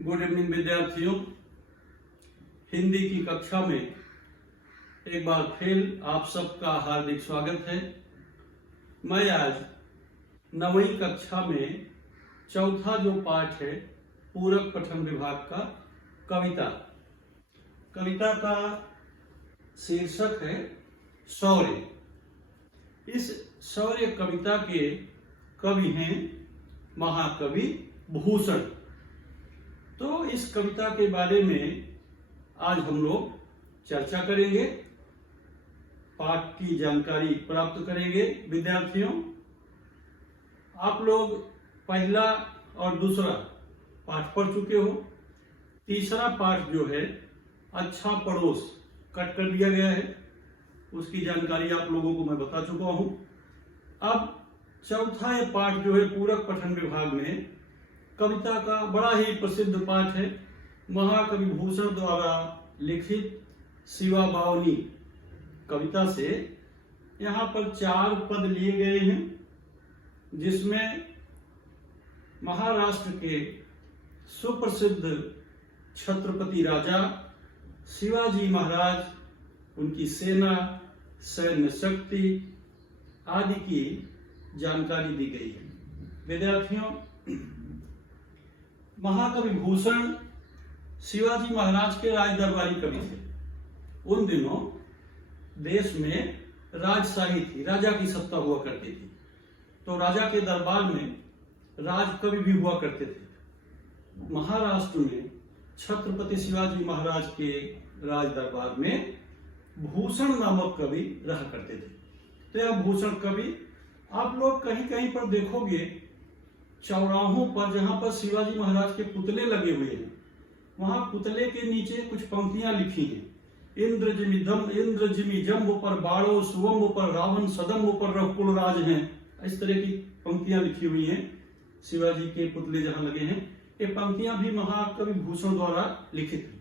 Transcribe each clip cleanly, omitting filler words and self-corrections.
Good evening विद्यार्थियों। हिंदी की कक्षा में एक बार फिर आप सबका हार्दिक स्वागत है। मैं आज 9वीं कक्षा में चौथा जो पाठ है पूरक पठन विभाग का कविता का शीर्षक है शौर्य। इस शौर्य कविता के कवि हैं महाकवि भूषण। तो इस कविता के बारे में आज हम लोग चर्चा करेंगे, पाठ की जानकारी प्राप्त करेंगे। विद्यार्थियों, आप लोग पहला और दूसरा पाठ पढ़ चुके हो। तीसरा पाठ जो है अच्छा पड़ोस कट कर दिया गया है, उसकी जानकारी आप लोगों को मैं बता चुका हूं। अब चौथा ये पाठ जो है पूरक पठन विभाग में कविता का बड़ा ही प्रसिद्ध पाठ है, महाकवि भूषण द्वारा लिखित शिवा बावनी कविता से। यहाँ पर 4 पद लिए गए हैं, जिसमें महाराष्ट्र के सुप्रसिद्ध छत्रपति राजा शिवाजी महाराज, उनकी सेना, सैन्य शक्ति आदि की जानकारी दी गई है। विद्यार्थियों, महाकवि भूषण शिवाजी महाराज के राज दरबारी कवि थे। उन दिनों देश में राजशाही थी, राजा की सत्ता हुआ करती थी, तो राजा के दरबार में राजकवि भी हुआ करते थे। महाराष्ट्र में छत्रपति शिवाजी महाराज के राज दरबार में भूषण नामक कवि रहा करते थे। तो यह भूषण कवि आप लोग कहीं कहीं पर देखोगे, चौराहों पर जहां पर शिवाजी महाराज के पुतले लगे हुए हैं, वहां पुतले के नीचे कुछ पंक्तियां लिखी हैं। इंद्र जिमी जम्ब पर बाड़ो सुवम्ब पर रावण सदम्ब पर रघुकुल राज हैं। इस तरह की पंक्तियां लिखी हुई हैं। शिवाजी के पुतले जहां लगे हैं, ये पंक्तियां भी महाकवि भूषण द्वारा लिखित हैं।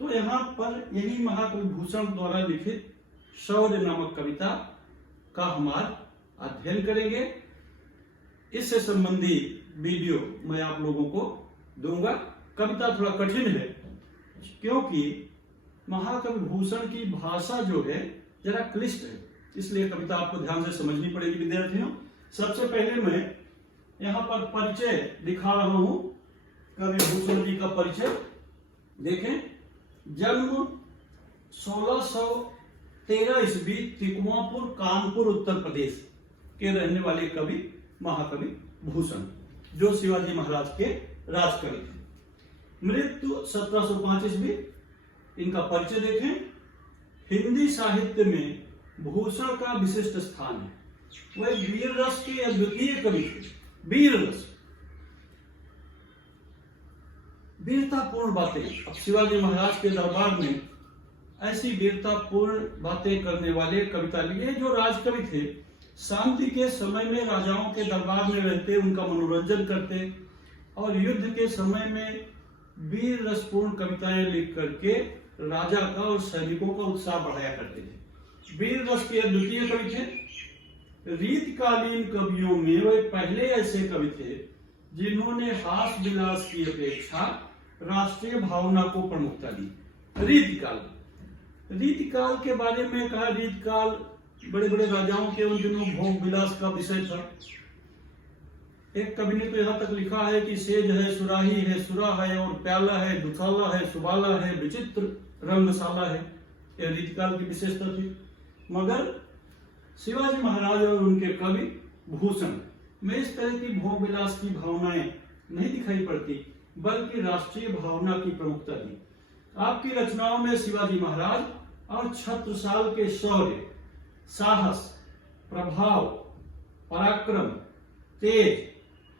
तो यहाँ पर यही महाकवि भूषण द्वारा लिखित शौर्य नामक कविता का हमारा अध्ययन करेंगे। इससे संबंधित वीडियो मैं आप लोगों को दूंगा। कविता थोड़ा कठिन है, क्योंकि महाकवि भूषण की भाषा जो है जरा क्लिष्ट है, इसलिए कविता आपको ध्यान से समझनी पड़ेगी। विद्यार्थियों, सबसे पहले मैं यहाँ पर परिचय दिखा रहा हूं, कवि भूषण जी का परिचय देखें। जन्म 1613 ईस्वी, तिकुआपुर, कानपुर, उत्तर प्रदेश के रहने वाले कवि महाकवि भूषण, जो शिवाजी महाराज के राजकवि थे। मृत्यु 1705 ईस्वी। इनका परिचय देखें। हिंदी साहित्य में भूषण का विशिष्ट स्थान है। वह वीर रस के अद्वितीय कवि थे। वीर रस, वीरतापूर्ण बातें। अब शिवाजी महाराज के दरबार में ऐसी वीरतापूर्ण बातें करने वाले कविता लिए जो राजकवि थे। शांति के समय में राजाओं के दरबार में रहते, उनका मनोरंजन करते, और युद्ध के समय में वीर रसपूर्ण कविताएं लिख करके राजा का और सैनिकों का उत्साह बढ़ाया करते थे। वीर रस के अद्वितीय कवि थे। रीतकालीन कवियों में वे पहले ऐसे कवि थे जिन्होंने हास विलास की अपेक्षा राष्ट्रीय भावना को प्रमुखता दी। रीतिकाल के बारे में कहा, रीतकाल बड़े बड़े राजाओं के उन दिनों भोग विलास का विषय था। एक कवि ने तो यहाँ तक लिखा है कि सेज है, सुराही है, सुरा है, और प्याला है, दुथाला है, सुबाला है, विचित्र रंगशाला है। यह रीतिकाल की विशेषता थी। मगर शिवाजी महाराज और उनके कवि भूषण में इस तरह की भोग विलास की भावनाएं नहीं दिखाई पड़ती, बल्कि राष्ट्रीय भावना की प्रमुखता दी। आपकी रचनाओं में शिवाजी महाराज और छत्रसाल के शौर्य, साहस, प्रभाव, पराक्रम, तेज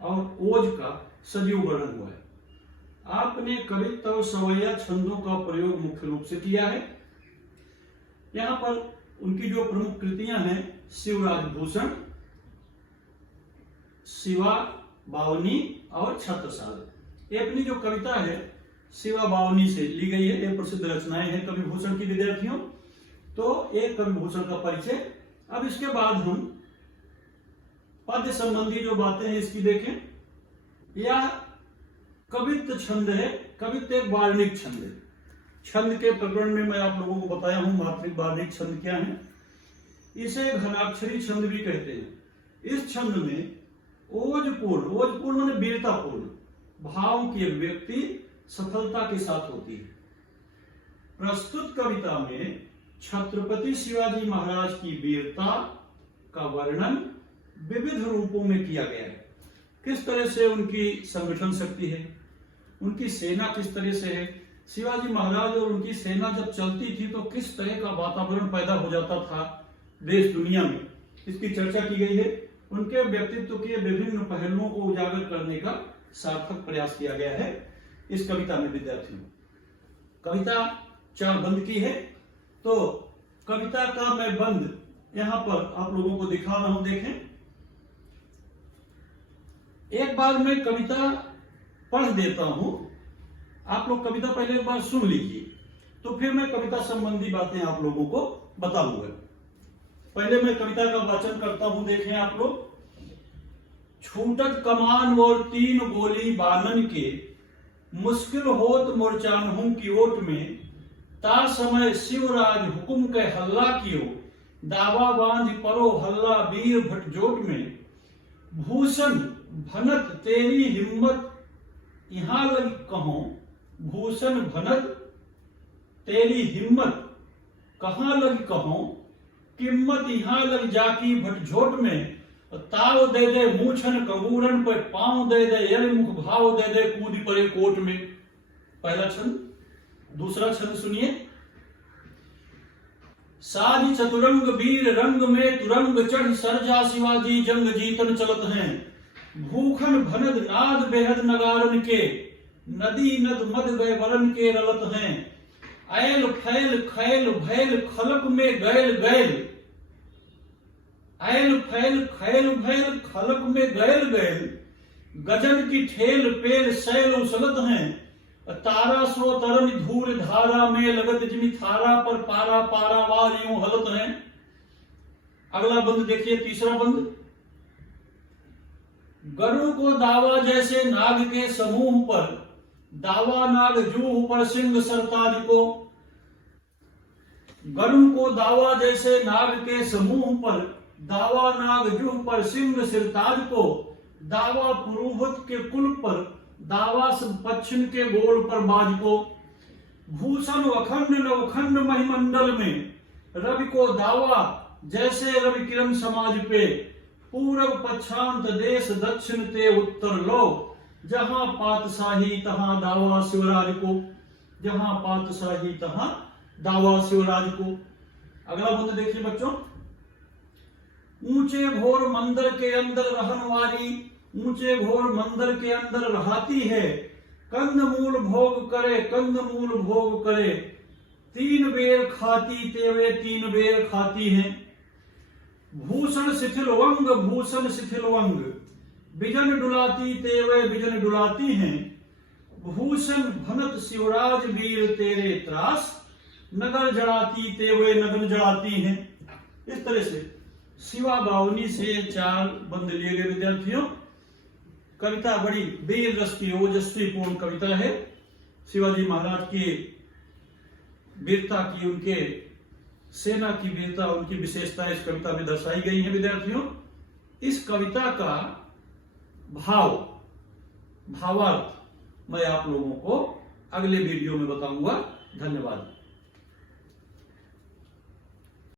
और ओज का सजीव वर्णन हुआ है। आपने कवित्व और सवैया छंदों का प्रयोग मुख्य रूप से किया है। यहाँ पर उनकी जो प्रमुख कृतियां हैं, शिवराज भूषण, शिवा बावनी और छत्रसाल। ये अपनी जो कविता है शिवा बावनी से ली गई है। ये प्रसिद्ध रचनाएं हैं कवि भूषण की। विद्यार्थियों, तो एक कवि भूषण का परिचय। अब इसके बाद हम पद्य संबंधी जो बातें हैं इसकी देखें। यह कवित्त छंद है। कवित्त एक वार्णिक छंद है। छंद के प्रकरण में मैं आप लोगों को बताया हूं मात्रिक वार्णिक छंद क्या है। इसे घनाक्षरी छंद भी कहते हैं। इस छंद में ओजपूर्ण माने वीरतापूर्ण भाव की अभिव्यक्ति सफलता के साथ होती है। प्रस्तुत कविता में छत्रपति शिवाजी महाराज की वीरता का वर्णन विविध रूपों में किया गया है। किस तरह से उनकी संगठन शक्ति है, उनकी सेना किस तरह से है, शिवाजी महाराज और उनकी सेना जब चलती थी तो किस तरह का वातावरण पैदा हो जाता था देश दुनिया में, इसकी चर्चा की गई है। उनके व्यक्तित्व के विभिन्न पहलुओं को उजागर करने का सार्थक प्रयास किया गया है इस कविता में। विद्यार्थियों, कविता 4 बंद की है। तो कविता का मैं बंद यहां पर आप लोगों को दिखा रहा हूं, देखें। एक बार मैं कविता पढ़ देता हूं, आप लोग कविता पहले एक बार सुन लीजिए, तो फिर मैं कविता संबंधी बातें आप लोगों को बताऊंगा। पहले मैं कविता का वाचन करता हूं, देखें आप लोग। छूटत कमान और 3 गोली बानन के, मुश्किल होत मोर्चानहू की ओट में, ता समय शिवराज हुकुम के हल्ला कियो, दावा बांध परो हल्ला वीर भटजोट में, भूषण भनत तेरी हिम्मत यहां लग कहो, भूषण भनत तेरी हिम्मत कहां लग कहो, किम्मत यहां लग जाकी भटझोट में, ताव दे दे मूछन कबूरन पर पांव दे दे, यल मुख भाव दे दे कूद परे कोट में। पहला छंद। दूसरा छंद सुनिए। साज चतुरंग वीर रंग में तुरंग चढ़, सरजा शिवाजी जंग जीतन चलत हैं, भूखन भनद नाद बेहद नगारन के, नदी नद मद गए वरन के रलत हैं, ऐल फैल खैल भैल खलक में गैल गैल, ऐल फैल खैल भैल खलक में गैल गैल, गजन की ठेल पेल सैल उसलत हैं, तारा सो तरन धूल धारा में लगत जिमी थारा पर पारा पारावार यूं हलत हैं। अगला बंद देखिए, तीसरा बंद। गरुड़ को दावा जैसे नाग के समूह पर, दावा नाग जूह पर सिंह सरताज को, गरुड़ को दावा जैसे नाग के समूह पर, दावा नाग जूह पर सिंह सिरताज को, दावा पुरोहित के कुल पर, दावा पश्चिम के गोल पर बाज को, भूषण अखंड नवखंड महिमंडल में, रवि को दावा जैसे रवि किरण समाज पे, पूरब पच्छांत देश दक्षिण ते उत्तर लो, जहां पातशाही तहां दावा शिवराज को, जहां पातशाही तहां दावा शिवराज को। अगला बंद देखिए बच्चों। ऊंचे घोर मंदिर के अंदर रहन वाली, ऊंचे घोर मंदिर के अंदर रहाती है, कंद मूल भोग करे, कंद मूल भोग करे, 3 बेर खाती तेवे 3 बेर खाती है, भूषण शिथिल वंग, भूषण शिथिल वंग, बिजन डुलाती तेवे बिजन डुलाती हैं, भूषण भनत शिवराज वीर तेरे त्रास, नगर जड़ाती तेवे नगर जड़ाती हैं। इस तरह से शिवा बावनी से 4 बंद लिए गए। विद्यार्थियों, कविता बड़ी वीर रस की ओजस्वी पूर्ण कविता है। शिवाजी महाराज की वीरता की, उनके सेना की वीरता, उनकी विशेषता इस कविता में दर्शाई गई है। विद्यार्थियों, इस कविता का भावार्थ मैं आप लोगों को अगले वीडियो में बताऊंगा। धन्यवाद।